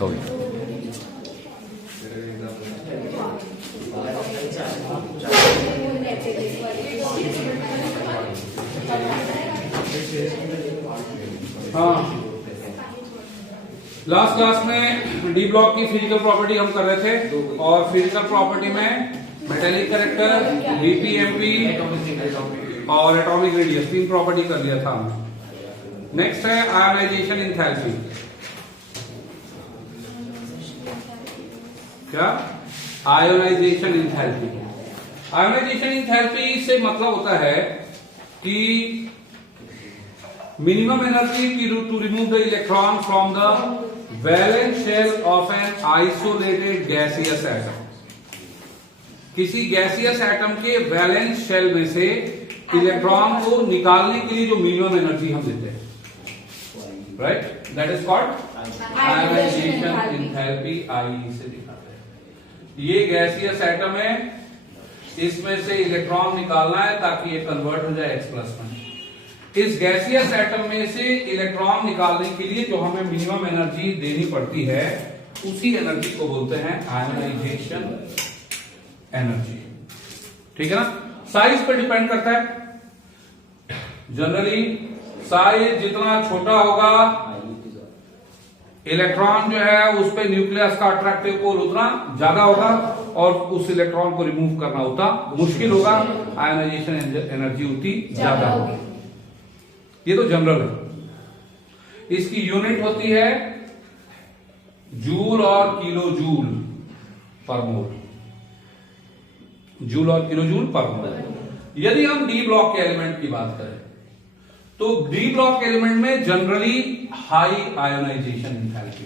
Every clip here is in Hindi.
हो गया। हाँ, लास्ट क्लास में डी ब्लॉक की फिजिकल प्रॉपर्टी हम कर रहे थे और फिजिकल प्रॉपर्टी में मेटेलिक कैरेक्टर, बीपीएमपी और एटॉमिक रेडियस 3 प्रॉपर्टी कर लिया था। नेक्स्ट है आयोनाइजेशन एंथैल्पी। क्या? Ionization enthalpy. आयोनाइजेशन एंथैल्पी से मतलब होता है कि minimum energy to remove the electron from the valence shell of an isolated gaseous atom. किसी गैसियस एटम के वैलेंस शेल में से इलेक्ट्रॉन को निकालने के लिए जो मिनिमम एनर्जी हम देते हैं, right, that is called ionization enthalpy. I से दिखाते हैं। ये गैसियस एटम है, इसमें से इलेक्ट्रॉन निकालना है ताकि ये कन्वर्ट हो जाए X प्लस में। इस गैसियस एटम में से इलेक्ट्रॉन निकालने के लिए जो हमें मिनिमम एनर्जी देनी पड़ती है, उसी एनर्जी को बोलते हैं आयोनाइजेशन एनर्जी। ठीक है ना? साइज पे डिपेंड करता है। जनरली साइज जितना छोटा होगा, इलेक्ट्रॉन जो है उस पे न्यूक्लियस का अट्रैक्टिव पोल उतना ज्यादा होगा और उस इलेक्ट्रॉन को रिमूव करना उतना मुश्किल होगा, आयोनाइजेशन एनर्जी उतनी ज्यादा होगी। ये तो जनरल है। इसकी यूनिट होती है जूल और किलो जूल पर मोल। जूल और किलो जूल पर मोल। यदि हम डी ब्लॉक के एलिमेंट की बात करें तो डी ब्लॉक एलिमेंट में generally high ionization enthalpy,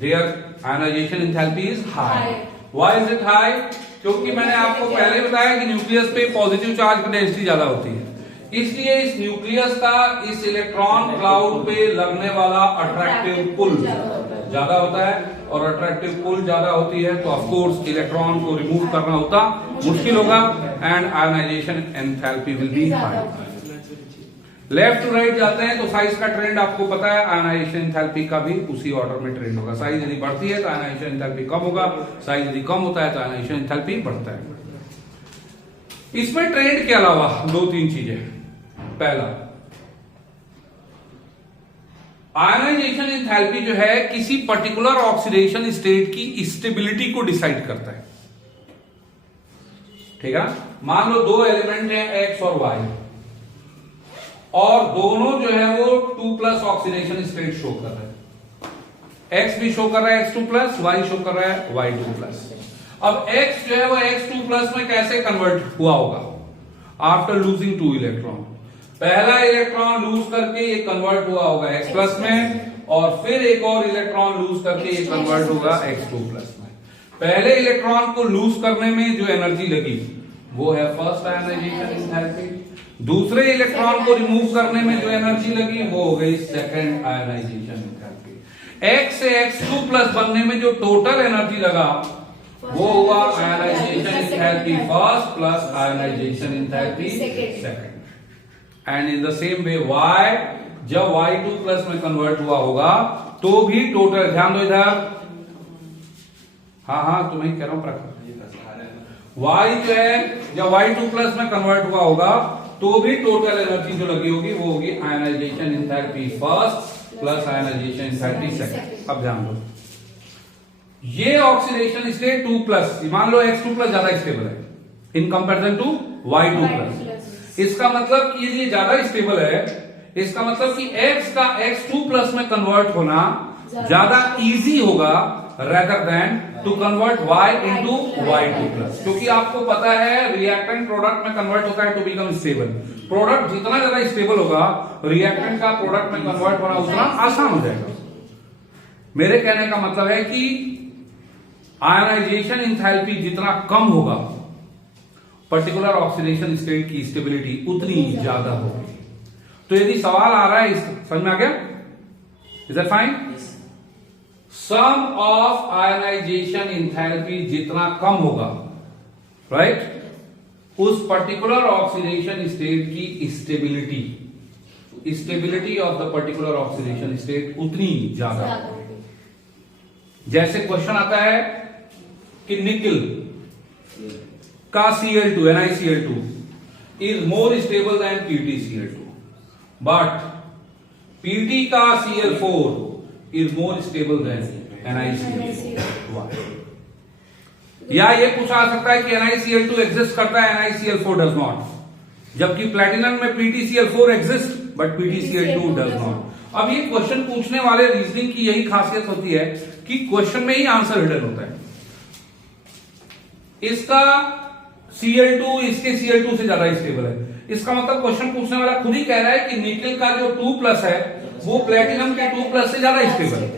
there ionization enthalpy is high. Why is it high? क्योंकि मैंने आपको पहले बताया कि न्यूक्लियस पे पॉजिटिव चार्ज की डेंसिटी ज्यादा होती है, इसलिए इस न्यूक्लियस का इस इलेक्ट्रॉन क्लाउड पे लगने वाला अट्रैक्टिव पुल ज्यादा होता है और अट्रैक्टिव पुल ज्यादा होती है तो ऑफ कोर्स इलेक्ट्रॉन को रिमूव करना उतना मुश्किल होगा and ionization enthalpy will be high. Left to right जाते हैं तो साइज का ट्रेंड आपको पता है, आयोनाइजेशन एंथैल्पी का भी उसी ऑर्डर में ट्रेंड होगा। साइज यदि बढ़ती है तो आयोनाइजेशन एंथैल्पी कम होगा, साइज यदि कम होता है तो आयोनाइजेशन एंथैल्पी बढ़ता है। इसमें ट्रेंड के अलावा 2-3 चीजें। पहला, आयोनाइजेशन एंथैल्पी जो है किसी पर्टिकुलर ऑक्सीडेशन स्टेट की स्टेबिलिटी को डिसाइड करता है। ठीक है? मान लो 2 एलिमेंट हैं X और Y और दोनों जो है वो 2+ ऑक्सीडेशन स्टेट शो कर रहे हैं। X भी शो कर रहा है X2+, Y शो कर रहा है Y2+। अब X जो है वो X2+ में कैसे कन्वर्ट हुआ होगा? After losing 2 electron. पहला इलेक्ट्रॉन लूज करके ये कन्वर्ट हुआ होगा X+ में और फिर एक और इलेक्ट्रॉन लूज करके ये कन्वर्ट होगा X2+ में। पहले इलेक्ट्रॉन को लूज करने में जो एनर्जी लगी वो है फर्स्ट आयोनाइजेशन एंथैल्पी। दूसरे इलेक्ट्रॉन को रिमूव करने में जो एनर्जी लगी वो हो गई सेकंड आयोनाइजेशन एंथैल्पी। X से X2+ बनने में जो टोटल एनर्जी लगा वो हुआ ionisation enthalpy first plus ionisation enthalpy second. And in the same way Y जब Y2+ में कन्वर्ट हुआ होगा तो भी टोटल, ध्यान दो इधर, हाँ तुम्हें कह रहा हूं प्रकाश, Y जो है जब Y2+ में कन्वर्ट हुआ होगा तो भी टोटल एनर्जी जो लगी होगी वो होगी ionisation enthalpy first plus ionisation enthalpy second. अब ध्यान दो, ये ऑक्सीडेशन स्टेट 2+, मान लो X2+ ज्यादा स्टेबल है इन कंपैरिजन टू Y2+। इसका मतलब कि ये ज्यादा स्टेबल है, इसका मतलब कि X का X2+ में कन्वर्ट होना ज्यादा इजी होगा rather than to convert Y into Y2+, क्योंकि आपको पता है रिएक्टेंट प्रोडक्ट में कन्वर्ट होता है टू बिकम स्टेबल। प्रोडक्ट जितना ज्यादा स्टेबल होगा रिएक्टेंट का प्रोडक्ट में कन्वर्ट होना उतना आसान हो जाएगा। मेरे कहने का मतलब है कि आयोनाइजेशन एंथैल्पी जितना कम होगा पर्टिकुलर ऑक्सीडेशन स्टेट की स्टेबिलिटी उतनी ज्यादा होगी। तो यदि सवाल आ रहा है, समझ में आ गया? Is that fine? Sum of ionization enthalpy जितना कम होगा, राइट, उस पर्टिकुलर ऑक्सीडेशन स्टेट की stability of the particular oxidation state उतनी ज्यादा होगी। जैसे क्वेश्चन आता है कि निकिल का Cl2 NiCl2 is more stable then PtCl2, but Pt का Cl4 is more stable then NiCl2। या ये पूछा जा सकता है कि NiCl2 एग्जिस्ट करता है, NiCl4 डज नॉट, जबकि प्लैटिनम में PtCl4 exist but PtCl2 does not. अब ये क्वेश्चन पूछने वाले रीजनिंग की यही खासियत होती है कि क्वेश्चन में ही आंसर हिडन होता है। इसका Cl2 इसके Cl2 से ज्यादा स्टेबल है, इसका मतलब क्वेश्चन पूछने वाला खुद ही कह रहा है कि निकिल का जो 2+ है वो प्लेटिनम के 2+ से ज्यादा स्टेबल है।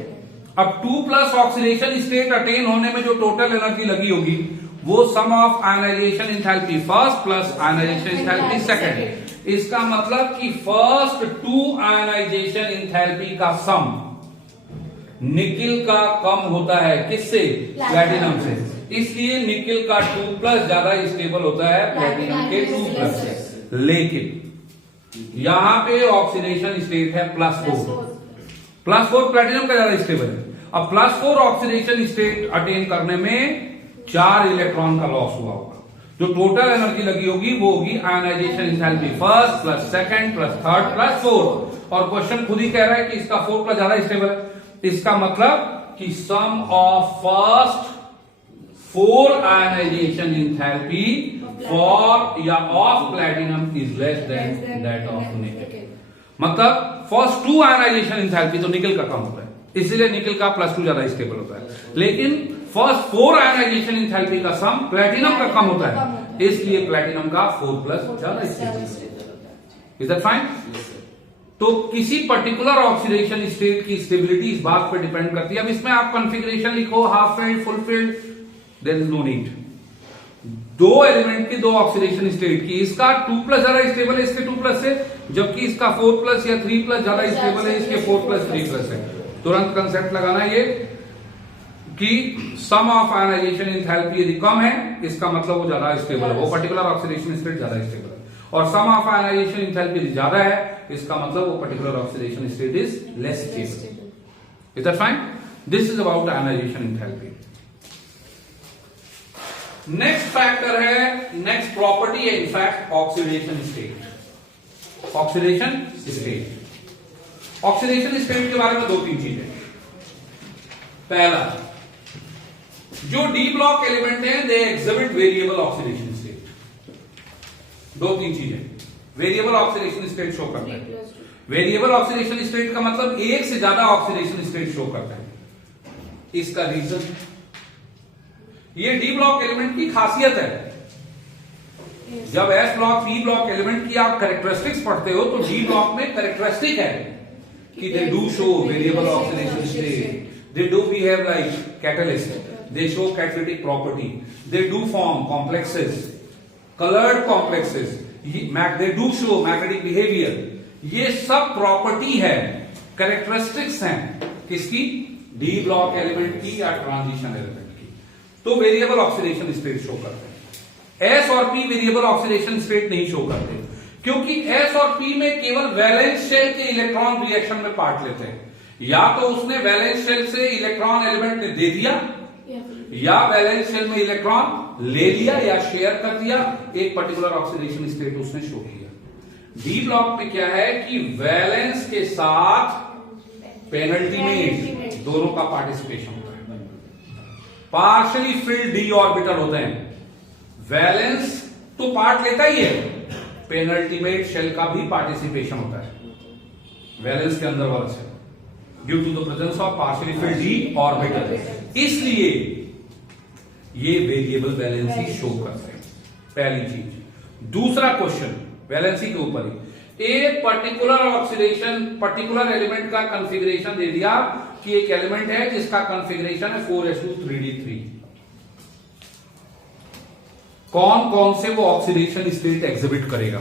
अब 2+ ऑक्सीडेशन स्टेट अटेन होने में जो टोटल एनर्जी लगी होगी वो sum of ionization enthalpy first plus ionization enthalpy second. इसका मतलब कि फर्स्ट 2 आयनाइजेशन एंथैल्पी का सम निकिल का कम होता है, किससे? प्लैटिनम से। इसलिए निकिल का 2+ ज्यादा स्टेबल होता है प्लैटिनम के 2+ से। लेकिन यहां पे ऑक्सीडेशन स्टेट है +4, +4 प्लैटिनम का ज्यादा स्टेबल है। अब +4 ऑक्सीडेशन स्टेट अटेन करने में 4 इलेक्ट्रॉन का लॉस हुआ होगा। जो टोटल एनर्जी लगी होगी वो होगी ionization enthalpy first plus second plus third plus 4। और क्वेश्चन खुद ही कह रहा है कि इसका 4+ ज्यादा स्टेबल है। इसका मतलब कि sum of first 4 ionization enthalpy for या of platinum is less than that of nickel. मतलब फर्स्ट 2 आयनाइजेशन एंथैल्पी तो निकिल का कम होता है, इसीलिए निकिल का +2 ज्यादा स्टेबल होता है। लेकिन फर्स्ट 4 आयनाइजेशन एंथैल्पी का सम प्लैटिनम का कम होता है, इसलिए प्लैटिनम का 4+ ज्यादा स्टेबल। Is that fine? तो किसी पर्टिकुलर ऑक्सीडेशन स्टेट की स्टेबिलिटी इस बात पर डिपेंड करती है। अब इसमें आप कॉन्फ़िगरेशन लिखो, half filled, full filled, there is no need. 2 element की 2 ऑक्सीडेशन स्टेट की, इसका 2+ ज्यादा स्टेबल है इसके 2+ से, जबकि इसका 4+ या 3+ ज्यादा स्टेबल है इसके 4+ 3+ है। तुरंत कंसेप्ट लगाना ये कि सम ऑफ आयनाइजेशन एंथैल्पी यदि कम है इसका मतलब वो ज्यादा स्टेबल है, वो पर्टिकुलर ऑक्सीडेशन स्टेट ज्यादा स्टेबल है। और सम ऑफ आयनाइजेशन एंथैल्पी यदि ज्यादा है इसका मतलब वो particular oxidation state is less stable. Is that fine? This is about ionization enthalpy. Next factor है, नेक्स्ट प्रॉपर्टी है in fact oxidation state. Oxidation state, oxidation state के बारे में 2-3 चीजें। पहला, जो डी ब्लॉक एलिमेंट है they exhibit variable oxidation state. 2-3 चीजें, वेरिएबल ऑक्सीडेशन स्टेट शो करता है। वेरिएबल ऑक्सीडेशन स्टेट का मतलब एक से ज्यादा ऑक्सीडेशन स्टेट शो करता है। इसका रीजन, ये डी ब्लॉक एलिमेंट की खासियत है। जब S block, P block element की आप कैरेक्टरिस्टिक्स पढ़ते हो तो डी ब्लॉक में कैरेक्टरिस्टिक है कि they do show variable oxidation state, they do behave like catalyst, they show catalytic property, they do form complexes, colored complexes, they do show magnetic behavior। ये सब प्रॉपर्टी है, कैरेक्टरिस्टिक्स हैं किसकी? डी ब्लॉक एलिमेंट की या ट्रांजिशन एलिमेंट की। तो वेरिएबल ऑक्सीडेशन स्टेट शो करते हैं। एस और पी वेरिएबल ऑक्सीडेशन स्टेट नहीं शो करते, क्योंकि एस और पी में केवल वैलेंस शेल के इलेक्ट्रॉन रिएक्शन में पार्ट लेते हैं। या तो उसने वैलेंस शेल से इलेक्ट्रॉन एलिमेंट ने दे दिया, या वैलेंस शेल में इलेक्ट्रॉन ले लिया या शेयर कर दिया, एक पर्टिकुलर ऑक्सीडेशन स्टेट उसने शो किया। डी ब्लॉक में क्या है कि वैलेंस के साथ पेनल्टीमेट दोनों का पार्टिसिपेशन होता है। पार्शियली फिल्ड डी ऑर्बिटल होते हैं, वैलेंस तो पार्ट लेता ही है, पेनल्टीमेट शेल का भी पार्टिसिपेशन होता है वैलेंस के अंदर वाला shell, due to the presence of partially filled D orbital. इसलिए ये वेरिएबल वैलेंसी शो करते हैं, पहली चीज। दूसरा क्वेश्चन वैलेंसी के ऊपर ही, एक पर्टिकुलर ऑक्सीडेशन, पर्टिकुलर एलिमेंट का कॉन्फ़िगरेशन दे दिया कि एक एलिमेंट है जिसका कॉन्फ़िगरेशन है 4s2 3d3। कौन कौन से वो ऑक्सीडेशन स्टेट एग्जिबिट करेगा,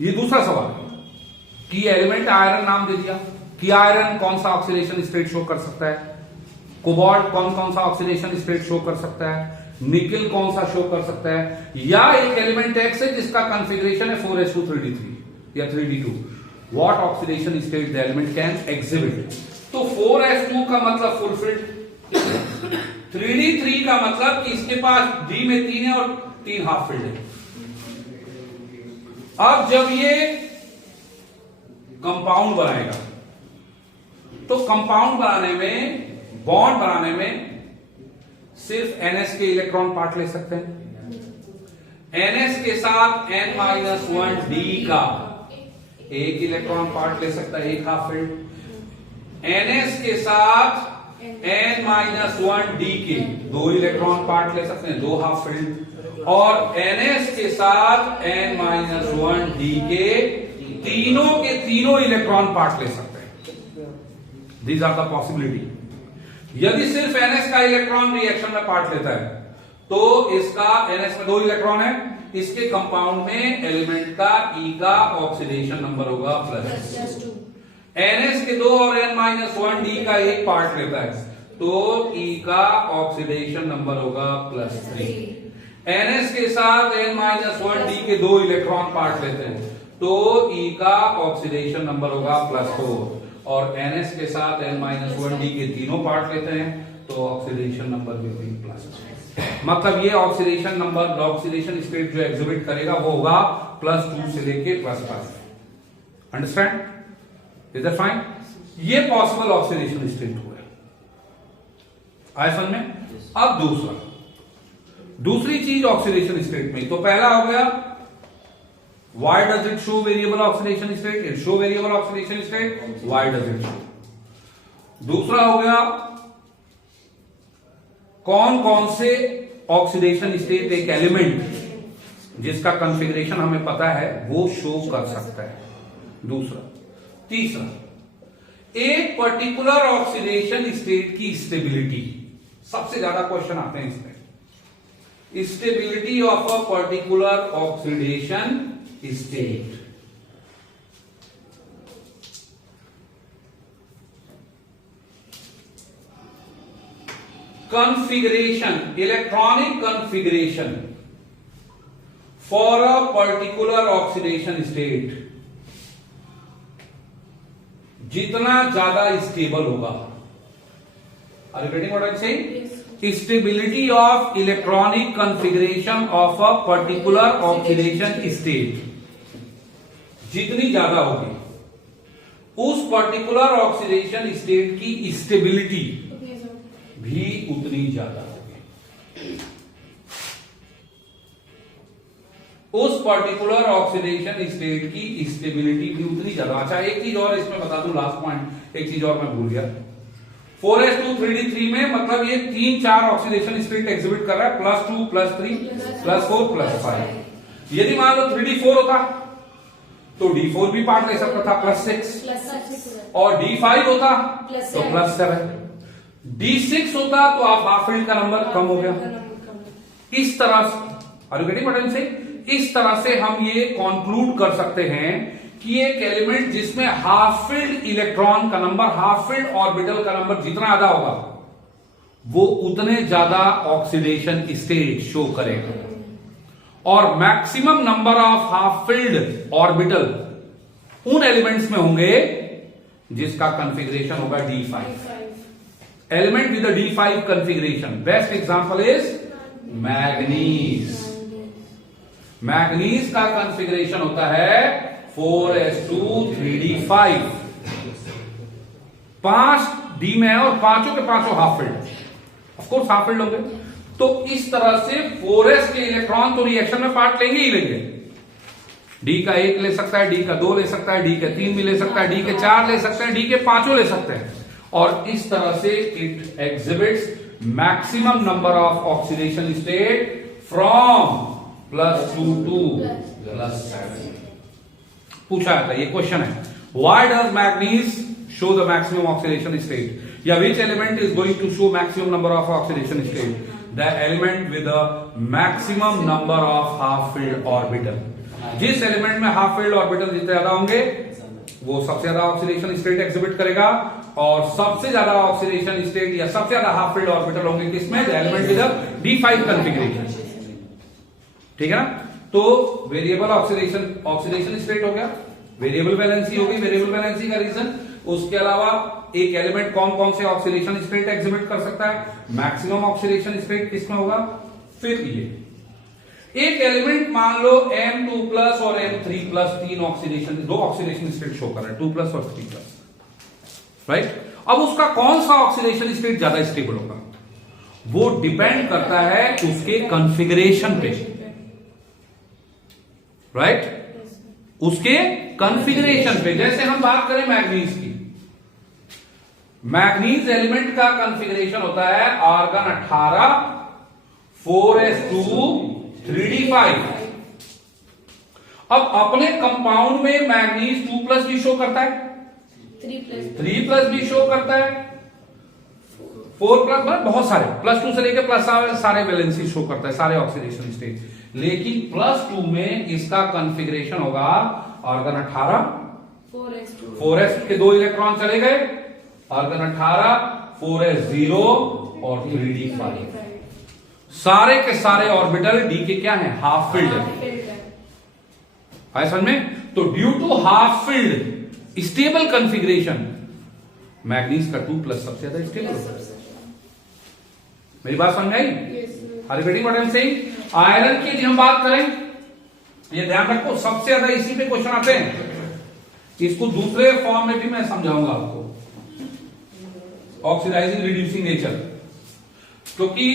ये दूसरा सवाल है। कि एलिमेंट आयरन नाम दे दिया कि आयरन कौन सा ऑक्सीडेशन स्टेट शो कर सकता है, कोबाल्ट कौन कौन सा ऑक्सीडेशन स्टेट शो कर सकता है, निकिल कौन सा शो कर सकता है, या एक एलिमेंट एक्स है जिसका कॉन्फ़िगरेशन है 4s2 3d3 या 3d2। What oxidation state the element can exhibit, तो 4s2 का मतलब फुलफिल्ड, 3d3 का मतलब कि इसके पास d में 3 है और 3 हाफ फिल्ड है। अब जब ये कंपाउंड बनाएगा तो कंपाउंड बनाने में, बॉन्ड बनाने में सिर्फ NS के इलेक्ट्रॉन पार्ट ले सकते हैं। NS के साथ N-1d का एक इलेक्ट्रॉन पार्ट ले सकता है, एक हाफ फील्ड। NS के साथ N-1d के दो इलेक्ट्रॉन पार्ट ले सकते हैं, दो हाफ फील्ड। और NS के साथ N-1d के तीनों इलेक्ट्रॉन पार्ट ले सकते हैं। These are the possibility. यदि सिर्फ NS का इलेक्ट्रॉन रिएक्शन में पार्ट लेता है तो इसका NS में दो इलेक्ट्रॉन है, इसके कंपाउंड में एलिमेंट का E का ऑक्सीडेशन नंबर होगा +2। NS के दो और N-1d का एक पार्ट लेता है तो E का ऑक्सीडेशन नंबर होगा +3। NS के साथ N-1d के दो इलेक्ट्रॉन पार्ट लेते हैं तो E का ऑक्सीडेशन नंबर होगा +4। और NS के साथ N-1d के तीनों पार्ट लेते हैं तो ऑक्सीडेशन नंबर भी +6। मतलब ये ऑक्सीडेशन नंबर, ऑक्सीडेशन स्टेट जो एग्जिबिट करेगा वो होगा +2 से लेके +5। अंडरस्टैंड? Is that fine? ये पॉसिबल ऑक्सीडेशन स्टेट हुआ। आया समझ में? अब दूसरी चीज ऑक्सीडेशन स्टेट में, तो पहला हो गया why does it show variable oxidation state? It show variable oxidation state. Why does it show? दूसरा हो गया कौन कौन से ऑक्सीडेशन स्टेट एक एलिमेंट जिसका कॉन्फ़िगरेशन हमें पता है वो शो कर सकता है। दूसरा। तीसरा, एक पर्टिकुलर ऑक्सीडेशन स्टेट की स्टेबिलिटी। सबसे ज्यादा क्वेश्चन आते हैं इसमें। Stability of a particular oxidation state. configuration, electronic configuration for a particular oxidation state जितना ज्यादा स्टेबल होगा। Are you getting what I'm saying? Yes. Stability of electronic configuration of a particular oxidation state जितनी ज्यादा होगी उस पर्टिकुलर ऑक्सीडेशन स्टेट की स्टेबिलिटी भी उतनी ज्यादा होगी। उस पर्टिकुलर ऑक्सीडेशन स्टेट की स्टेबिलिटी भी उतनी ज्यादा। अच्छा, एक चीज और इसमें बता दूं, लास्ट पॉइंट, एक चीज और मैं भूल गया। 4s2 3d3 में मतलब ये 3-4 ऑक्सीडेशन स्टेट एग्जिबिट कर रहा है, +2 +3 +4 +5। यदि मान लो 3d4 होता तो d4 भी पार्ट ले सकता था, +6 और d5 होता तो +7, d6 होता तो आप हाफ फील्ड का नंबर कम हो गया। इस तरह से, are you getting what I am saying? इस तरह से हम ये कंक्लूड कर सकते हैं कि एक एलिमेंट जिसमें हाफ फील्ड इलेक्ट्रॉन का नंबर, हाफ फील्ड ऑर्बिटल का नंबर जितना ज्यादा होगा वो उतने ज्यादा ऑक्सीडेशन स्टेट शो करेगा। और maximum number of half filled orbital उन एलिमेंट्स में होंगे जिसका कॉन्फ़िगरेशन होगा d5। Element with d5 configuration, best example is manganese. Manganese का कॉन्फ़िगरेशन होता है 4s2 3d5। 5 d में है और पांचों के पांचों half field, of course half field होंगे। तो इस तरह से 4s के इलेक्ट्रॉन तो रिएक्शन में पार्ट लेंगे ही लेंगे। d का 1 ले सकता है, d का 2 ले सकता है, d के 3 भी ले सकता है, d के 4 ले सकते हैं, d के 5 ले सकते हैं। और इस तरह से it exhibits maximum number of oxidation state from +2 to +7। पूछा था, ये क्वेश्चन है, why does manganese show the maximum oxidation state, या which element is going to show maximum number of oxidation state? The element with the maximum number of half filled orbital. जिस एलिमेंट में हाफ फील्ड ऑर्बिटल जितने ज्यादा होंगे वो सबसे ज्यादा ऑक्सीडेशन स्टेट एग्जिबिट करेगा, और सबसे ज्यादा ऑक्सीडेशन स्टेट या सबसे ज्यादा हाफ फील्ड ऑर्बिटल होंगे किसमें? Element with d5 configuration. ठीक है ना? तो वेरिएबल ऑक्सीडेशन स्टेट हो गया, वेरिएबल वैलेंसी हो गई। वेरिएबल वैलेंसी का रीजन उसके अलावा एक एलिमेंट कौन कौन से ऑक्सीडेशन स्टेट एग्जिबिट कर सकता है, मैक्सिमम ऑक्सीडेशन स्टेट किसमें होगा। फिर ये एक एलिमेंट मान लो M2 प्लस और M3 प्लस दो ऑक्सीडेशन स्टेट शो कर रहा है, 2 प्लस और 3 प्लस, राइट। अब उसका कौन सा ऑक्सीडेशन स्टेट ज्यादा स्टेबल होगा, वो डिपेंड करता है उसके कॉन्फ़िगरेशन पे, राइट, उसके कॉन्फ़िगरेशन पे। जैसे हम बात करें मैग्नीज की, मैग्नीज एलिमेंट का कॉन्फ़िगरेशन होता है आर्गन 18 4s2 3d5। अब अपने कंपाउंड में मैग्नीज 2 प्लस भी शो करता है, 3 प्लस भी शो करता है, 4 प्लस, बहुत सारे +2 से लेकर प्लस सारे वैलेंसी शो करता है, सारे ऑक्सीडेशन स्टेट। लेकिन +2 में इसका कॉन्फ़िगरेशन होगा आर्गन 18 4s के 2 इलेक्ट्रॉन चले गए, आर्गन 18 4s0 और 3d5। सारे के सारे ऑर्बिटल डी के क्या है, हाफ फिल्ड है, आया समझ में। तो due to half filled stable configuration manganese का 2 प्लस सबसे ज्यादा स्टेबल होता है। मेरी बात समझ आई, are you getting what I am saying. Iron की हम बात करें, ये ध्यान रखो सबसे ज्यादा इसी पे क्वेश्चन आते हैं, इसको दूसरे फॉर्म में भी मैं समझाऊंगा आपको, ऑक्सीडाइजिंग रिड्यूसिंग नेचर, क्योंकि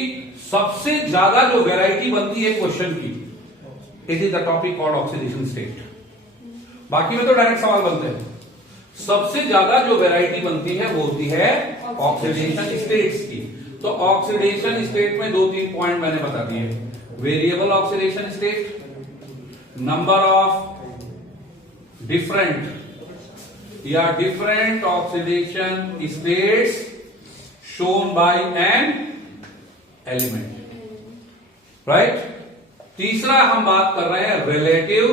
सबसे ज्यादा जो वैरायटी बनती है क्वेश्चन की, it is the topic called oxidation state. बाकी में तो डायरेक्ट सवाल बनते हैं, सबसे ज्यादा जो वैरायटी बनती है वो होती है ऑक्सीडेशन स्टेट्स की। तो ऑक्सीडेशन स्टेट में 2-3 पॉइंट मैंने बता दिए, variable oxidation state, number of different oxidation states shown by an element, right. तीसरा हम बात कर रहे हैं relative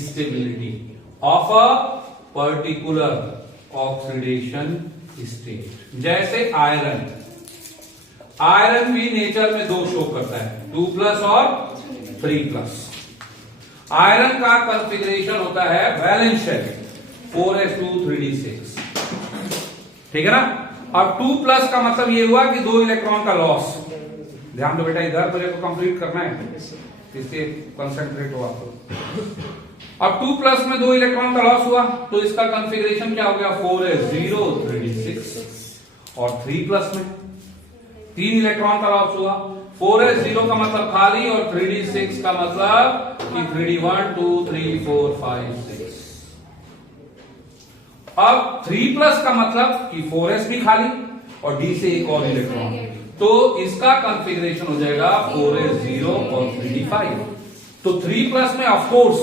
stability of a particular oxidation state. जैसे आयरन भी नेचर में 2 शो करता है, 2 प्लस और 3 प्लस। आयरन का कॉन्फ़िगरेशन होता है वैलेंस शेल 4s2 3d6, ठीक है ना। अब 2 प्लस का मतलब ये हुआ कि 2 इलेक्ट्रॉन का लॉस। ध्यान दो बेटा, इधर मुझे को कंप्लीट करना है, इससे कंसंट्रेट हो आपको। अब 2 प्लस में 2 इलेक्ट्रॉन का लॉस हुआ, तो इसका कॉन्फ़िगरेशन क्या हो गया, 4s0 3d6। और 3 प्लस में 3 इलेक्ट्रॉन का लॉस हुआ, 4s0 का मतलब खाली और 3d6 का मतलब कि 3d1 2 3 4 5 6। अब 3 प्लस का मतलब कि 4s भी खाली और d से एक और इलेक्ट्रॉन, तो इसका कॉन्फ़िगरेशन हो जाएगा 4s0 और 3d5। तो 3 प्लस में ऑफ कोर्स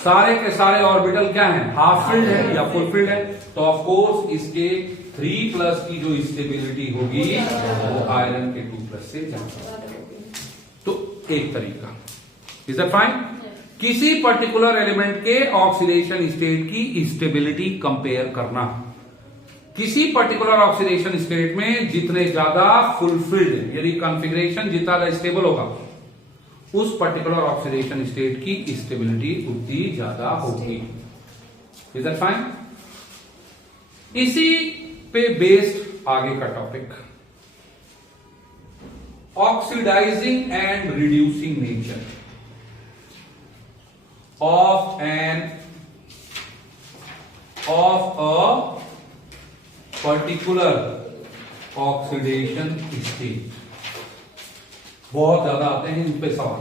सारे के सारे ऑर्बिटल क्या हैं, हाफ फिल्ड है या फुल फिल्ड है, तो ऑफ कोर्स इसके 3 प्लस की जो स्टेबिलिटी होगी वो आयरन के 2 प्लस से ज्यादा। तो एक तरीका, इज दैट फाइन। किसी पर्टिकुलर एलिमेंट के ऑक्सीडेशन स्टेट की स्टेबिलिटी कंपेयर करना, किसी पर्टिकुलर ऑक्सीडेशन स्टेट में जितने ज्यादा फुलफिल्ड, यदि कॉन्फ़िगरेशन जितना ज्यादा स्टेबल होगा, उस पर्टिकुलर ऑक्सीडेशन स्टेट की स्टेबिलिटी उतनी ज्यादा होगी। Is that fine. इसी पे बेस्ड आगे का topic, oxidizing and reducing nature of a particular oxidation state. बहुत ज्यादा आते हैं इन पे सवाल।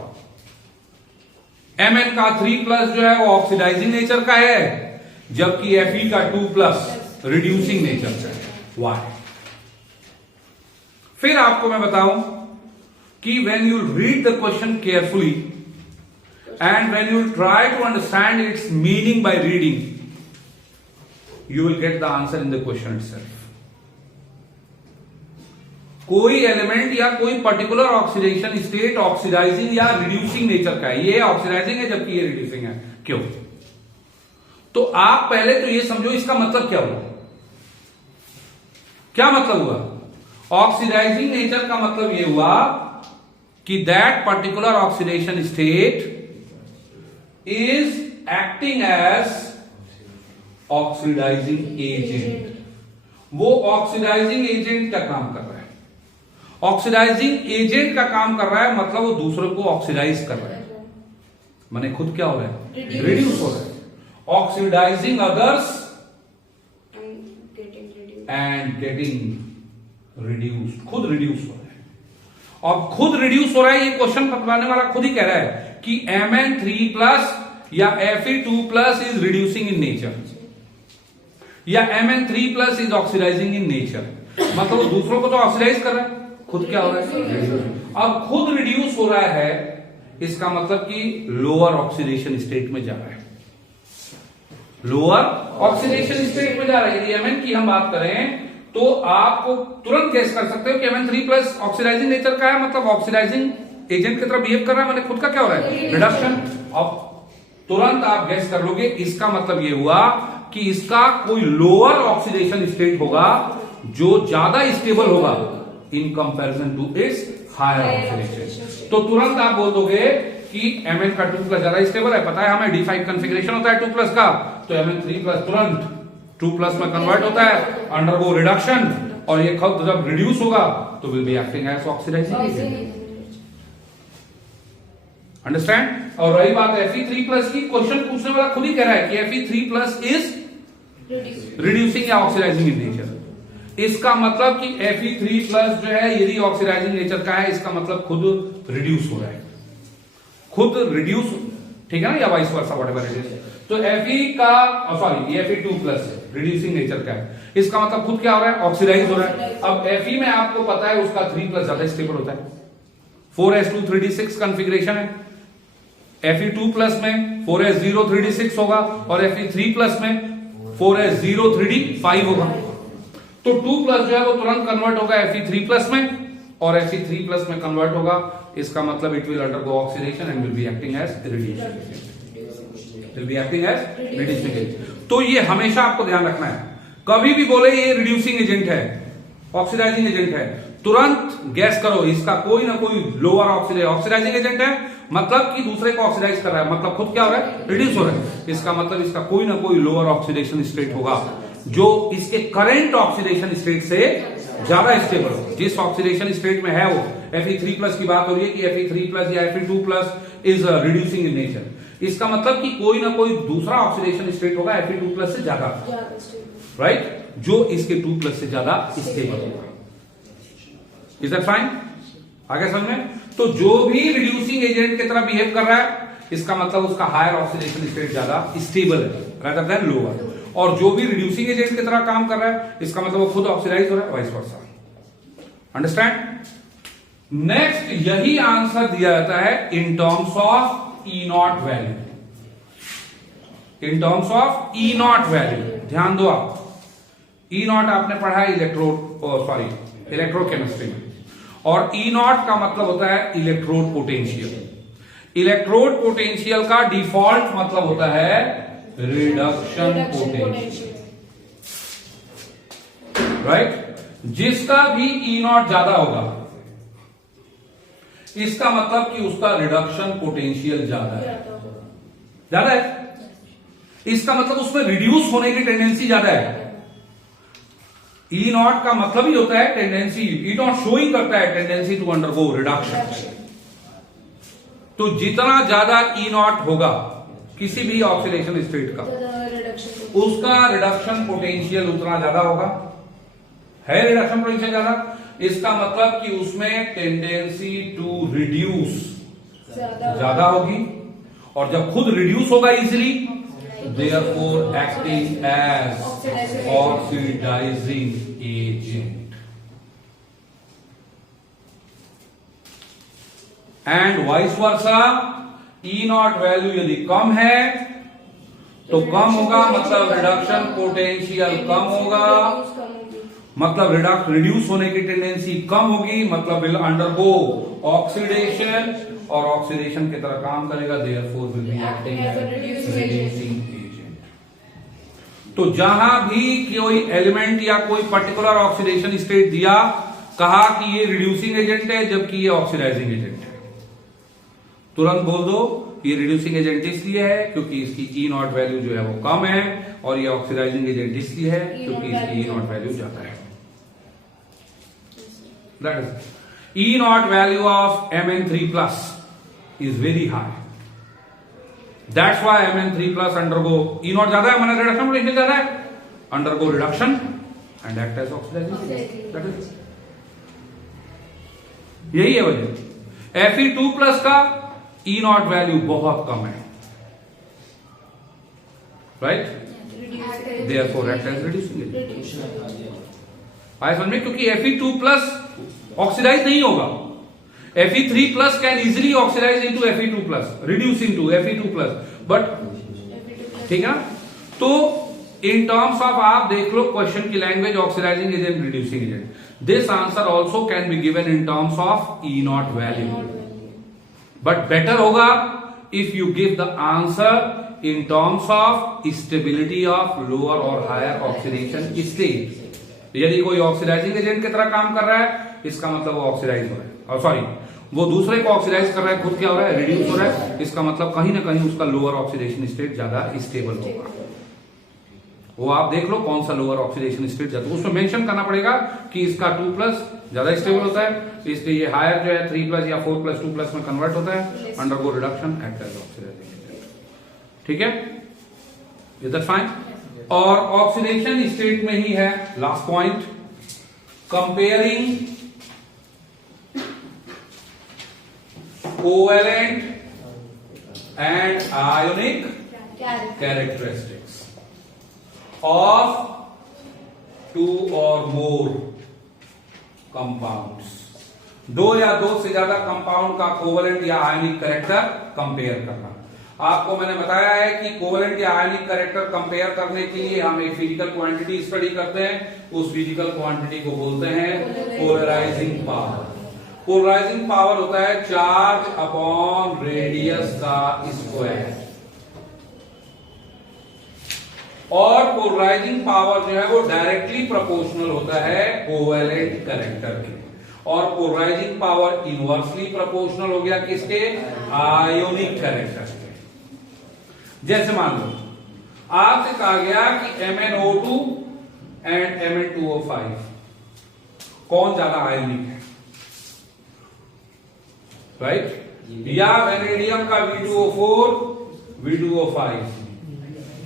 Mn का 3 प्लस जो है वो ऑक्सीडाइजिंग नेचर का है, जबकि Fe का 2 प्लस रिड्यूसिंग नेचर का है। वाई? फिर आपको मैं बताऊं कि when you read the question carefully and when you try to understand its meaning by reading, you will get the answer in the question itself. कोई एलिमेंट या कोई पर्टिकुलर ऑक्सीडेशन स्टेट ऑक्सीडाइजिंग या रिड्यूसिंग नेचर का है, ये ऑक्सीडाइजिंग है जबकि ये रिड्यूसिंग है। क्यों? तो आप पहले तो ये समझो इसका मतलब क्या हुआ। क्या मतलब हुआ? ऑक्सीडाइजिंग नेचर का मतलब ये हुआ कि that particular oxidation state is acting as oxidising agent. वो ऑक्सीडाइजिंग एजेंट का काम कर रहा है। ऑक्सीडाइजिंग एजेंट का काम कर रहा है मतलब वो दूसरे को ऑक्सीडाइज कर रहा है, माने खुद क्या हो रहा है, रिड्यूस हो रहा है। Oxidizing others and getting reduced, खुद रिड्यूस हो रहा है। और खुद रिड्यूस हो रहा है, ये क्वेश्चन बताने वाला खुद ही कह रहा है कि Mn3+ या Fe2+ is reducing in nature, या Mn3+ is oxidising in nature. मतलब वो दूसरों को तो ऑक्सीडाइज कर रहा है, खुद क्या हो रहा है, अब खुद रिड्यूस हो रहा है, इसका मतलब कि लोअर ऑक्सीडेशन स्टेट में जा रहा है, लोअर ऑक्सीडेशन स्टेट में जा रहा है। यदि Mn की हम बात करें तो आपको तुरंत गेस कर सकते हो कि Mn3+ ऑक्सीडाइजिंग नेचर का है, मतलब ऑक्सीडाइजिंग एजेंट की तरह बिहेव कर रहा है, मतलब खुद का क्या हो रहा है, रिडक्शन। अब तुरंत आप गेस कर लोगे, इसका मतलब ये हुआ कि इसका कोई लोअर ऑक्सीडेशन स्टेट होगा जो ज्यादा स्टेबल होगा in comparison to its higher oxidation. तो तुरंत आप बोल दोगे कि Mn का 2+ ज्यादा स्टेबल है, पता है हमें D5 कॉन्फ़िगरेशन होता है 2+ का, तो Mn3+ तुरंत 2+ में कन्वर्ट होता है, अंडरगो रिडक्शन, और ये खुद जब रिड्यूस होगा तो will be acting as oxidising agent. Understand. और रही बात Fe3+ की, क्वेश्चन पूछने वाला खुद ही कह रहा है कि Fe3+ इज रिड्यूसिंग या ऑक्सीडाइजिंग इन नेचर। इसका मतलब कि Fe3+ जो है यदि ऑक्सीडाइजिंग नेचर का है, इसका मतलब खुद रिड्यूस हो रहा है, खुद रिड्यूस, ठीक है ना, या vice versa whatever it is. तो Fe का सॉरी ये Fe2+ रिड्यूसिंग नेचर का है, इसका मतलब खुद क्या हो रहा है, ऑक्सीडाइज हो रहा है। अब Fe में आपको पता है उसका 3+ ज्यादा स्टेबल होता है, 4s2 3d6 कॉन्फ़िगरेशन है। Fe2+ में 4s0 3d6 होगा और Fe3+ में 4s0 3d5 होगा। तो 2+ जो है वो तुरंत कन्वर्ट होगा Fe3+ में, और Fe3+ में कन्वर्ट होगा, इसका मतलब it will undergo oxidation and will be acting as reducing agent, will be acting as reducing agent. तो ये हमेशा आपको ध्यान रखना है, कभी भी बोले ये रिड्यूसिंग एजेंट है, ऑक्सीडाइजिंग एजेंट है, तुरंत गैस करो इसका कोई ना कोई लोअर ऑक्सीडाइजिंग एजेंट है, मतलब कि दूसरे को ऑक्सीडाइज कर रहा है, मतलब खुद क्या हो रहा है, रिड्यूस हो रहा है। इसका मतलब इसका कोई ना कोई लोअर ऑक्सीडेशन स्टेट होगा जो इसके करंट ऑक्सीडेशन स्टेट से ज्यादा स्टेबल हो। जिस ऑक्सीडेशन स्टेट में है वो, Fe3+ की बात हो रही है कि Fe3+ या Fe2+ is reducing in nature, इसका मतलब कि कोई ना कोई दूसरा ऑक्सीडेशन स्टेट होगा Fe2+ से ज्यादा, राइट, जो इसके 2+ से ज्यादा स्टेबल होगा। Is that fine? आगे समझ में? तो जो भी रिड्यूसिंग एजेंट की तरह बिहेव कर रहा है, इसका मतलब उसका हायर ऑक्सीडेशन स्टेट ज्यादा स्टेबल है रादर देन लोअर, और जो भी रिड्यूसिंग एजेंट की तरह काम कर रहा है, इसका मतलब वो खुद ऑक्सीडाइज हो रहा है, वाइस वर्सा। अंडरस्टैंड? नेक्स्ट यही आंसर दिया जाता है इन terms of E0 value, in terms of E0 value. ध्यान दो आप, E0 आपने पढ़ा है इलेक्ट्रोकेमिस्ट्री में, और E0 का मतलब होता है इलेक्ट्रोड पोटेंशियल। इलेक्ट्रोड पोटेंशियल का डिफॉल्ट मतलब होता है रिडक्शन पोटेंशियल, राइट। जिसका भी E0 ज्यादा होगा, इसका मतलब कि उसका रिडक्शन पोटेंशियल ज्यादा है, इसका मतलब उसमें रिड्यूस होने की टेंडेंसी ज्यादा है। E0 का मतलब ही होता है टेंडेंसी, E0 शोइंग करता है टेंडेंसी टू अंडरगो रिडक्शन। तो जितना ज्यादा E0 होगा किसी भी ऑक्सीडेशन स्टेट का, उसका रिडक्शन पोटेंशियल उतना ज्यादा होगा, है रिडक्शन पोटेंशियल ज्यादा, इसका मतलब कि उसमें टेंडेंसी टू रिड्यूस ज्यादा होगी, और जब खुद रिड्यूस होगा easily, therefore acting as oxidising agent. And vice versa, E0 value यदि कम है तो कम होगा, मतलब रिडक्शन पोटेंशियल कम होगा, मतलब रिड्यूस होने की टेंडेंसी कम होगी, मतलब विल अंडरगो ऑक्सीडेशन, और ऑक्सीडेशन की तरह काम करेगा, therefore will be acting as reducing agent. तो जहां भी कोई एलिमेंट या कोई पर्टिकुलर ऑक्सीडेशन स्टेट दिया, कहा कि ये रिड्यूसिंग एजेंट है जबकि ये ऑक्सीडाइजिंग एजेंट है, तुरंत बोल दो ये रिड्यूसिंग एजेंट इसलिए है क्योंकि इसकी E0 वैल्यू जो है वो कम है, और ये ऑक्सीडाइजिंग एजेंट इसलिए है क्योंकि इसकी E0 वैल्यू ज्यादा है। That is E0 value of Mn3+ is very high, that's why Mn3+ undergo E0 ज्यादा है, मैंने रिडक्शन पोटेंशियल ज्यादा है, undergo reduction and act as oxidising agent. That is, यही है वजह। Fe2+ का E0 वैल्यू बहुत कम है, right, therefore act as reducing agent. आया समझ में, क्योंकि Fe2+ ऑक्सीडाइज नहीं होगा, Fe3+ can easily oxidize into Fe2+, reduce into Fe2+, but ठीक है ना। तो इन टर्म्स ऑफ, आप देख लो क्वेश्चन की language, oxidizing agent, reducing agent, this answer also can be given in terms of E0 value, but better होगा if you give the answer in terms of stability of lower और हायर ऑक्सीडेशन स्टेट। यदि कोई ऑक्सीडाइजिंग एजेंट की तरह काम कर रहा है, इसका मतलब वो ऑक्सीडाइज हो रहा है, और सॉरी, वो दूसरे को ऑक्सीडाइज कर रहा है, खुद क्या हो रहा है, रिड्यूस हो रहा है, इसका मतलब कहीं ना कहीं उसका लोअर ऑक्सीडेशन स्टेट ज्यादा स्टेबल होगा। वो आप देख लो कौन सा लोअर ऑक्सीडेशन स्टेट ज्यादा, उसमें मेंशन करना पड़ेगा कि इसका 2+ ज्यादा स्टेबल होता है, इसलिए ये हायर जो है 3+ या 4+ 2+ में कन्वर्ट होता है, undergo reduction, act as oxidising agent. ठीक है, इज दैट फाइन। और ऑक्सीडेशन स्टेट में ही है last point, comparing covalent and ionic characteristics of 2 और मोर कंपाउंड्स। 2 या 2 से ज्यादा कंपाउंड का कोवेलेंट या आयनिक कैरेक्टर कंपेयर करना। आपको मैंने बताया है कि कोवेलेंट या आयनिक कैरेक्टर कंपेयर करने के लिए हम एक फिजिकल क्वांटिटी स्टडी करते हैं, उस फिजिकल क्वांटिटी को बोलते हैं पोलराइजिंग पावर। पोलराइजिंग पावर होता है चार्ज अपॉन रेडियस का स्क्वायर, और पोलराइजिंग पावर जो है वो डायरेक्टली प्रोपोर्शनल होता है कोवेलेंट कैरेक्टर के, और पोलराइजिंग पावर इनवर्सली प्रोपोर्शनल हो गया किसके, आयोनिक कैरेक्टर के। जैसे मान लो आपसे कहा गया कि MnO2 एंड Mn2O5 कौन ज्यादा आयोनिक है, राइट, या वेनेडियम का V2O4 V2O5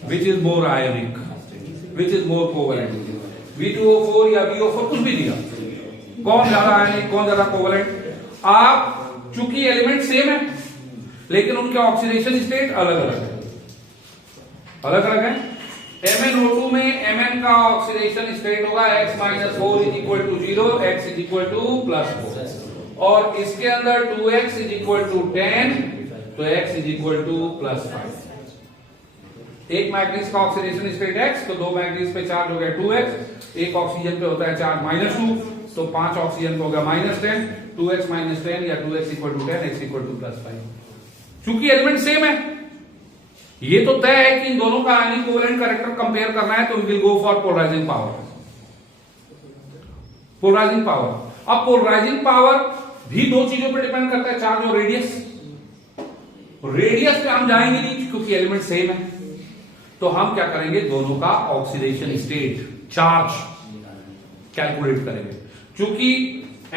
which is more ionic, which is more covalent, V2O4 या VO4 कुछ भी दिया, कौन ज्यादा आयनिक कौन ज्यादा कोवेलेंट। आप चूंकि एलिमेंट सेम है लेकिन उनके ऑक्सीडेशन स्टेट अलग अलग है, अलग अलग है। MnO2 में Mn का ऑक्सीडेशन स्टेट होगा X-4 = 0, X = +4, और इसके अंदर 2X = 10, तो X = +5। एक मैग्नीज का ऑक्सीडेशन स्टेट X, तो 2 मैग्नीज पे चार्ज हो गया 2X, एक ऑक्सीजन पे होता है चार्ज -2, तो 5 ऑक्सीजन पे होगा -10, 2X - 10 या 2X = 10, X = +5। चूंकि एलिमेंट सेम है, ये तो तय है कि इन दोनों का आयनिक कोवेलेंट कैरेक्टर कंपेयर करना है, तो we will go for polarizing power. Polarizing power, अब पोलराइजिंग पावर भी 2 चीजों पर डिपेंड करता है, चार्ज और रेडियस। रेडियस पे हम जाएंगे नहीं क्योंकि एलिमेंट सेम है, तो हम क्या करेंगे, दोनों का ऑक्सीडेशन स्टेट, चार्ज कैलकुलेट करेंगे। चूंकि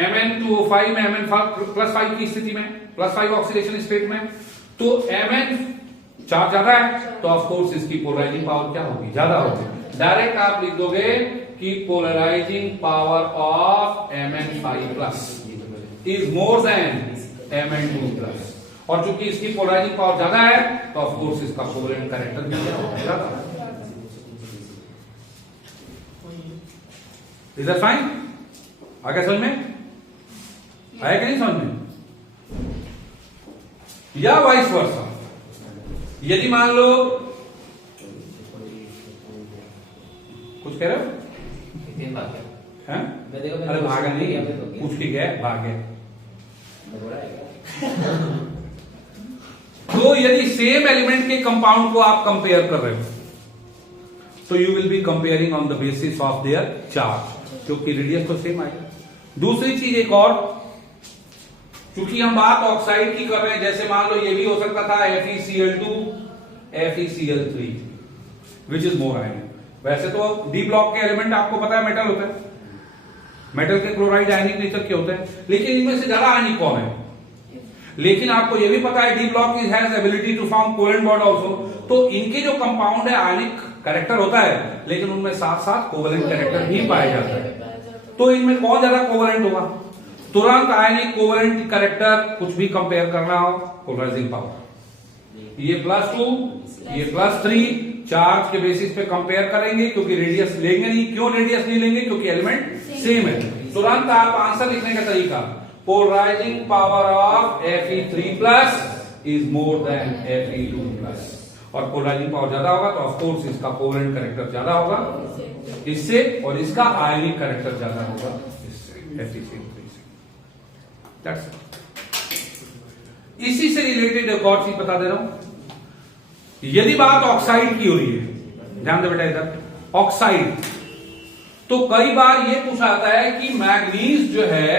Mn2O5 में Mn+5 की स्थिति में, +5 ऑक्सीडेशन स्टेट में, तो Mn चार्ज ज्यादा है, तो ऑफ कोर्स इसकी पोलराइजिंग पावर क्या होगी, ज्यादा होगी। डायरेक्ट आप लिख दोगे कि polarizing power of Mn5+ is more than Mn2+, और चूंकि इसकी पोलराइजिंग पावर ज्यादा है, तो ऑफ कोर्स इसका कोवेलेंट कैरेक्टर भी ज्यादा है। Is that fine? आ गया समझ में? आया कि नहीं समझ में? या वाइस वर्सा, यदि मान लो, कुछ कह रहे हो? हैं? अरे भागा नहीं, पूछ के गए, भाग गए। तो यदि सेम एलिमेंट के कंपाउंड को आप कंपेयर कर रहे हो, तो you will be comparing on the basis of their charge, क्योंकि रेडियस तो सेम आएगा। दूसरी चीज एक और, क्योंकि हम बात ऑक्साइड की कर रहे हैं, जैसे मान लो ये भी हो सकता था FeCl2 FeCl3, which is more आयनिक। वैसे तो डी ब्लॉक के एलिमेंट आपको पता है मेटल होता है, मेटल के क्लोराइड आयनिक नेचर के होते हैं, लेकिन इनमें से ज्यादा आयनिक कौन है? लेकिन आपको यह भी पता है D block is has ability to form covalent bond also. तो इनके जो कंपाउंड है आयनिक कैरेक्टर होता है, लेकिन उनमें साथ साथ कोवेलेंट कैरेक्टर भी पाया जाता है। तो इनमें कौन ज्यादा कोवेलेंट होगा? तुरंत आयनिक कोवेलेंट कैरेक्टर कुछ भी कंपेयर करना हो, पोलराइजिंग पावर, ये +2 ये +3 चार्ज के बेसिस पे कंपेयर करेंगे, क्योंकि रेडियस लेंगे नहीं। क्यों रेडियस नहीं लेंगे? क्योंकि एलिमेंट सेम है। तुरंत आप आंसर लिखने का तरीका, polarising power of Fe3+ is more than Fe2+। और पोलराइजिंग पावर ज्यादा होगा तो ऑफ कोर्स इसका कोवेलेंट कैरेक्टर ज्यादा होगा इससे, और इसका आयनिक कैरेक्टर ज्यादा होगा इससे, Fe3 से। That's it। इसी से रिलेटेड एक और चीज बता दे रहा हूं। यदि बात ऑक्साइड की हो रही है, ध्यान दे बेटा इधर, ऑक्साइड, तो कई बार ये पूछा जाता है कि मैग्नीज जो है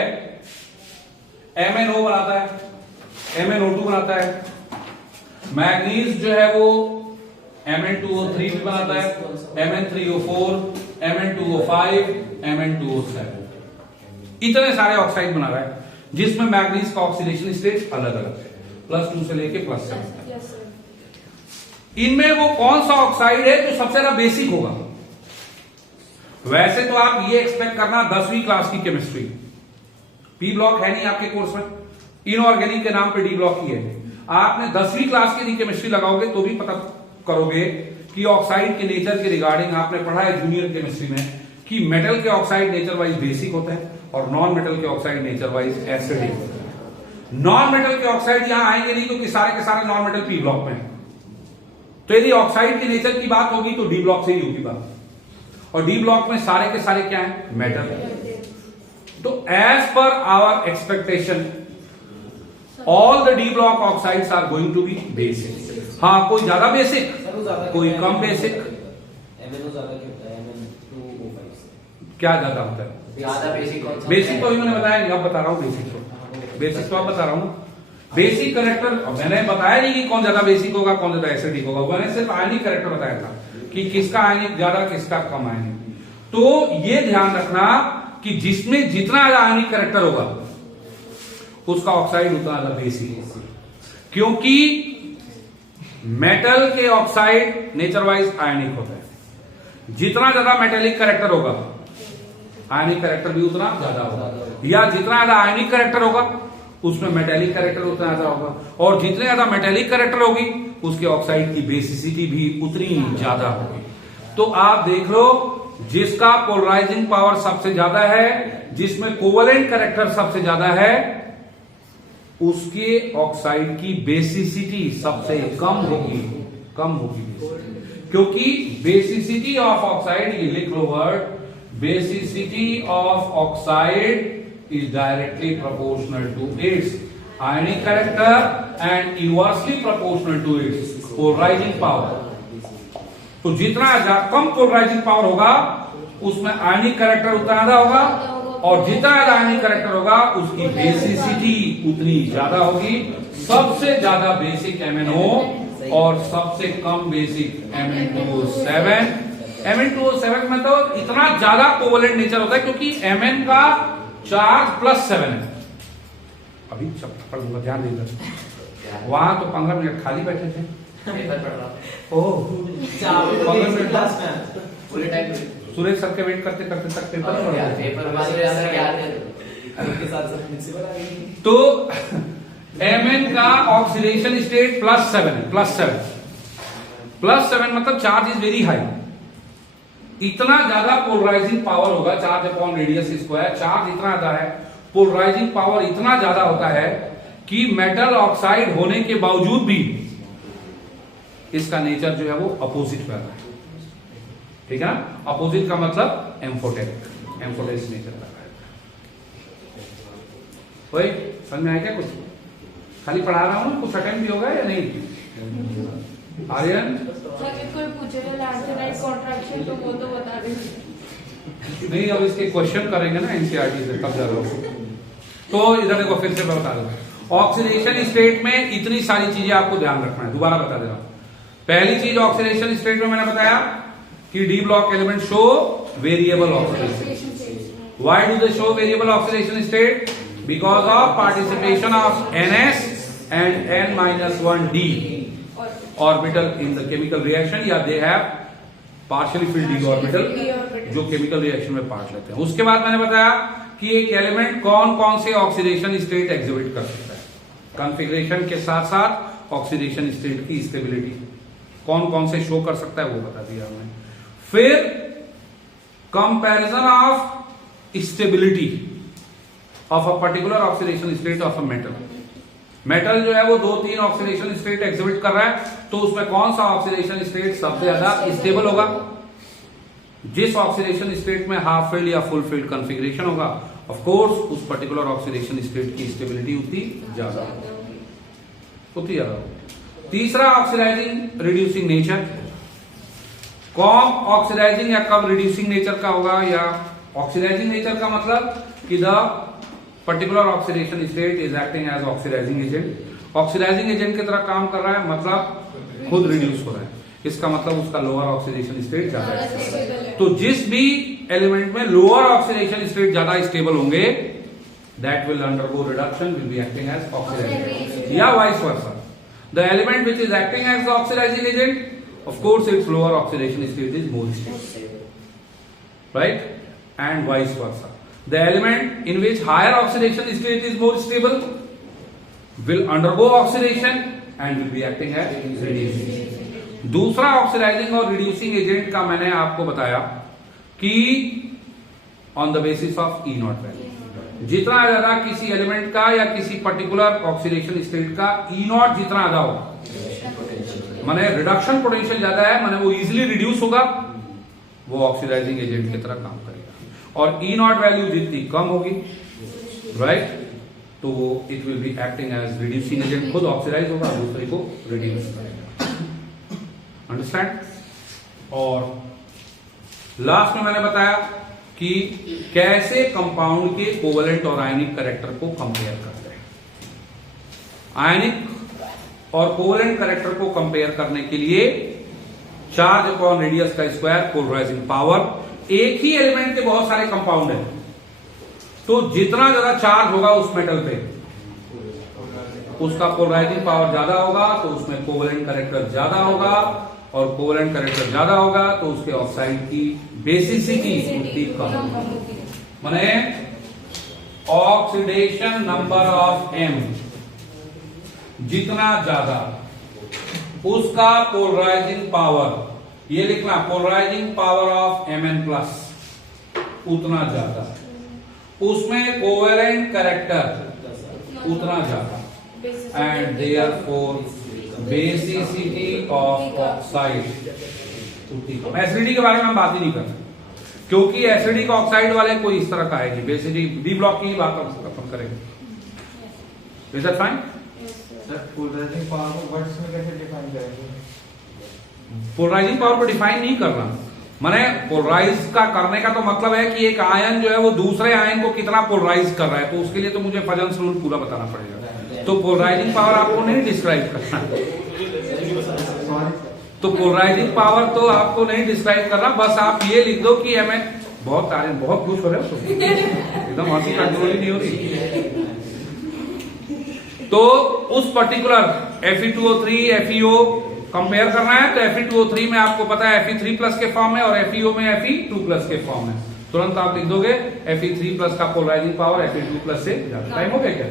MnO बनाता है, MnO2 बनाता है, मैग्नीज जो है वो Mn2O3 भी बनाता है, Mn3O4, Mn2O5, Mn2O7, इतने सारे ऑक्साइड बना रहा है जिसमें मैग्नीज का ऑक्सीडेशन स्टेट अलग अलग है, +2 से लेके +7 तक। इनमें वो कौन सा ऑक्साइड है जो सबसे ज्यादा बेसिक होगा? वैसे तो आप ये एक्सपेक्ट करना 10वीं क्लास की केमिस्ट्री, पी ब्लॉक है नहीं आपके कोर्स में, इनऑर्गेनिक के नाम पे डी ब्लॉक ही है। आपने 10वीं क्लास की केमिस्ट्री लगाओगे तो भी पता करोगे कि ऑक्साइड के नेचर के रिगार्डिंग आपने पढ़ा है जूनियर केमिस्ट्री में कि मेटल के ऑक्साइड नेचर वाइज बेसिक होता है और नॉन मेटल के ऑक्साइड नेचर वाइज एसिडिक होता है। नॉन मेटल के ऑक्साइड यहां आएंगे नहीं क्योंकि सारे के सारे नॉन मेटल पी ब्लॉक में है। तो यदि ऑक्साइड के नेचर की बात होगी तो डी ब्लॉक से ही होगी बात, और डी ब्लॉक में सारे के सारे क्या है? मेटल। तो as per our expectation all the D block oxides are going to be basic. हाँ, कोई ज्यादा बेसिक, कोई कम बेसिक। क्या ज्यादा होता है? बेसिक तो इन्होंने बताया नहीं, अब बता रहा हूं बेसिक तो अब बता रहा हूं। बेसिक कैरेक्टर मैंने बताया नहीं कि कौन ज्यादा बेसिक होगा कौन ज्यादा एसिडिक होगा, मैंने सिर्फ आयनिक कैरेक्टर बताया था कि किसका आयनिक ज्यादा किसका कम आयनिक। तो ये ध्यान रखना कि जिसमें जितना ज्यादा आयनिक कैरेक्टर होगा उसका ऑक्साइड उतना ज्यादा बेसिक होगा, क्योंकि मेटल के ऑक्साइड नेचर वाइज आयनिक होता है। जितना ज्यादा मेटेलिक कैरेक्टर होगा आयनिक कैरेक्टर भी उतना ज्यादा होगा, या जितना ज्यादा आयनिक कैरेक्टर होगा उसमें मेटेलिक कैरेक्टर उतना ज्यादा होगा, और जितने ज्यादा मेटेलिक कैरेक्टर होगी उसके ऑक्साइड की बेसिसिटी भी उतनी ज्यादा होगी। तो आप देख लो, जिसका पोलराइजिंग पावर सबसे ज्यादा है, जिसमें कोवेलेंट कैरेक्टर सबसे ज्यादा है, उसके ऑक्साइड की बेसिसिटी सबसे कम होगी, क्योंकि बेसिसिटी ऑफ ऑक्साइड, ये लिख लो word, basicity of oxide is directly proportional to its ionic character and inversely proportional to its polarizing power। तो जितना कम पोलराइजिंग पावर होगा उसमें आयनिक कैरेक्टर उतना ज्यादा होगा, और जितना ज्यादा आयनिक कैरेक्टर होगा उसकी बेसिसिटी उतनी ज्यादा होगी। सबसे ज्यादा बेसिक MnO और सबसे कम बेसिक Mn2O7। Mn2O7 में तो इतना ज्यादा कोवेलेंट नेचर होता है क्योंकि Mn का चार्ज +7 है। अभी पढ़ दूंगा, ध्यान देगा। वहां तो 15 मिनट खाली बैठे थे, ओह 15 मिनट पूरे टाइम सुरेश सर के वेट करते करते तक पेपर तो Mn का ऑक्सीडेशन स्टेट +7 है, +7 मतलब चार्ज इज वेरी हाई। इतना ज्यादा पोलराइजिंग पावर होगा, charge upon radius square, charge इतना ज्यादा है, पोलराइजिंग पावर इतना ज्यादा होता है कि मेटल ऑक्साइड होने के बावजूद भी इसका नेचर जो है वो अपोजिट में है। ठीक है ना? अपोजिट का मतलब एम्फोटेरिक नेचर का है। वही समझ में आया क्या? कुछ खाली पढ़ा रहा हूं, कुछ अटेंड भी होगा या नहीं? आर्यन कोई पूछेगा लैंथेनाइट कॉन्ट्रैक्शन तो वो तो बता देंगे। नहीं, अब इसके क्वेश्चन करेंगे ना एनसीईआरटी से, तब जरूर। तो इधर देखो, फिर से मैं बता दूं, ऑक्सीडेशन स्टेट में इतनी सारी चीजें आपको ध्यान रखना है। दोबारा बता दे रहा हूं। पहली चीज ऑक्सीडेशन स्टेट में मैंने बताया कि D block element show variable oxidation. Why do they show variable oxidation state? Because of participation of Ns and N-1d orbital in the chemical reaction, या they have partially filled d orbital जो chemical reaction में पार्ट लेते हैं। उसके बाद मैंने बताया कि एक एलिमेंट कौन कौन से ऑक्सीडेशन स्टेट एग्जिबिट कर सकता है, कॉन्फ़िगरेशन के साथ साथ ऑक्सीडेशन स्टेट की स्टेबिलिटी कौन कौन से शो कर सकता है वो बता दिया हमने। फिर comparison of stability of a particular oxidation state of a metal. Metal जो है वो 2-3 ऑक्सीडेशन स्टेट एग्जिबिट कर रहा है, तो उसमें कौन सा ऑक्सीडेशन स्टेट सबसे ज्यादा स्टेबल होगा। जिस ऑक्सीडेशन स्टेट में हाफ फील्ड या फुल फील्ड कॉन्फ़िगरेशन होगा, ऑफ कोर्स उस पर्टिकुलर ऑक्सीडेशन स्टेट की स्टेबिलिटी उतनी ज्यादा होगी। तीसरा ऑक्सीडाइजिंग रिड्यूसिंग नेचर। कौन ऑक्सीडाइजिंग या कब रिड्यूसिंग नेचर का होगा, या ऑक्सीडाइजिंग नेचर का मतलब कि the particular oxidation state is acting as oxidising agent. Oxidising agent की तरह काम कर रहा है, मतलब खुद रिड्यूस हो रहा है, इसका मतलब उसका लोअर ऑक्सीडेशन स्टेट ज्यादा है। तो जिस भी एलिमेंट में लोअर ऑक्सीडेशन स्टेट ज्यादा स्टेबल होंगे, that will undergo reduction, will be acting as oxidizing, या vice versa. The element which is acting as oxidising agent, of course its lower oxidation state is more stable, right, and vice versa. The element in which higher oxidation state is more stable will undergo oxidation and will be acting as reducing agent. दूसरा ऑक्सीडाइजिंग और रिड्यूसिंग एजेंट का मैंने आपको बताया कि on the basis of E not value, जितना ज्यादा किसी एलिमेंट का या किसी पर्टिकुलर ऑक्सीडेशन स्टेट का ई नॉट जितना ज्यादा होगा, माने रिडक्शन पोटेंशियल ज्यादा है, माने वो इजीली रिड्यूस होगा, वो ऑक्सीडाइजिंग एजेंट की तरह काम करेगा। और ई नॉट वैल्यू जितनी कम होगी, राइट, तो वो it will be acting as reducing agent, खुद ऑक्सीडाइज होगा, दूसरे को रिड्यूस करेगा। अंडरस्टैंड। और लास्ट में मैंने बताया कि कैसे कंपाउंड के कोवलेंट और आयनिक कैरेक्टर को कंपेयर करते हैं। आयनिक और कोवलेंट कैरेक्टर को कंपेयर करने के लिए चार्ज अपॉन रेडियस का स्क्वायर, पोलराइजिंग पावर। एक ही एलिमेंट के बहुत सारे कंपाउंड हैं, तो जितना ज्यादा चार्ज होगा उस मेटल पे, उसका पोलराइजिंग पावर ज्यादा होगा, तो उसमें कोवलेंट कैरेक्टर ज्यादा होगा, और कोवलेंट कैरेक्टर ज्यादा होगा तो उसके ऑक्साइड की बेसिसिटी उतनी कम होगी। माने ऑक्सीडेशन नंबर ऑफ एम जितना ज्यादा, उसका पोलराइजिंग पावर, ये लिखना, polarising power of Mn plus उतना ज्यादा, उसमें कोवेलेंट कैरेक्टर उतना ज्यादा, and therefore basicity of oxide उतनी कम। एसिडिटी के बारे में हम बात ही नहीं कर रहे, क्योंकि एसिडिक ऑक्साइड वाले कोई इस तरह का है, बेसिसिटी डी ब्लॉक की बात अपन करेंगे। Is that fine? Polarising power को वर्ड्स में कैसे डिफाइन करेंगे? पोलराइजिंग पावर को डिफाइन नहीं करना, माने पोलराइज का करने का तो मतलब है कि एक आयन जो है वो दूसरे आयन को कितना पोलराइज कर रहा है, तो उसके लिए तो मुझे फजन्स रूल पूरा बताना पड़ेगा। तो पोलराइजिंग पावर आपको नहीं डिस्क्राइब करना, तो पोलराइजिंग पावर तो आपको नहीं डिस्क्राइब करना, बस आप ये लिख दो कि Mn, बहुत खुश हो रहे हो, एकदम हंसी कंट्रोल ही नहीं हो रही। तो उस पर्टिकुलर Fe2O3 FeO कंपेयर करना है, तो Fe2O3 में आपको पता है Fe3+ के फॉर्म में, और FeO में Fe2+ के फॉर्म में। तुरंत आप लिख दोगे Fe3+ का पोलराइजिंग पावर Fe2+ से ज्यादा। टाइम हो गया क्या?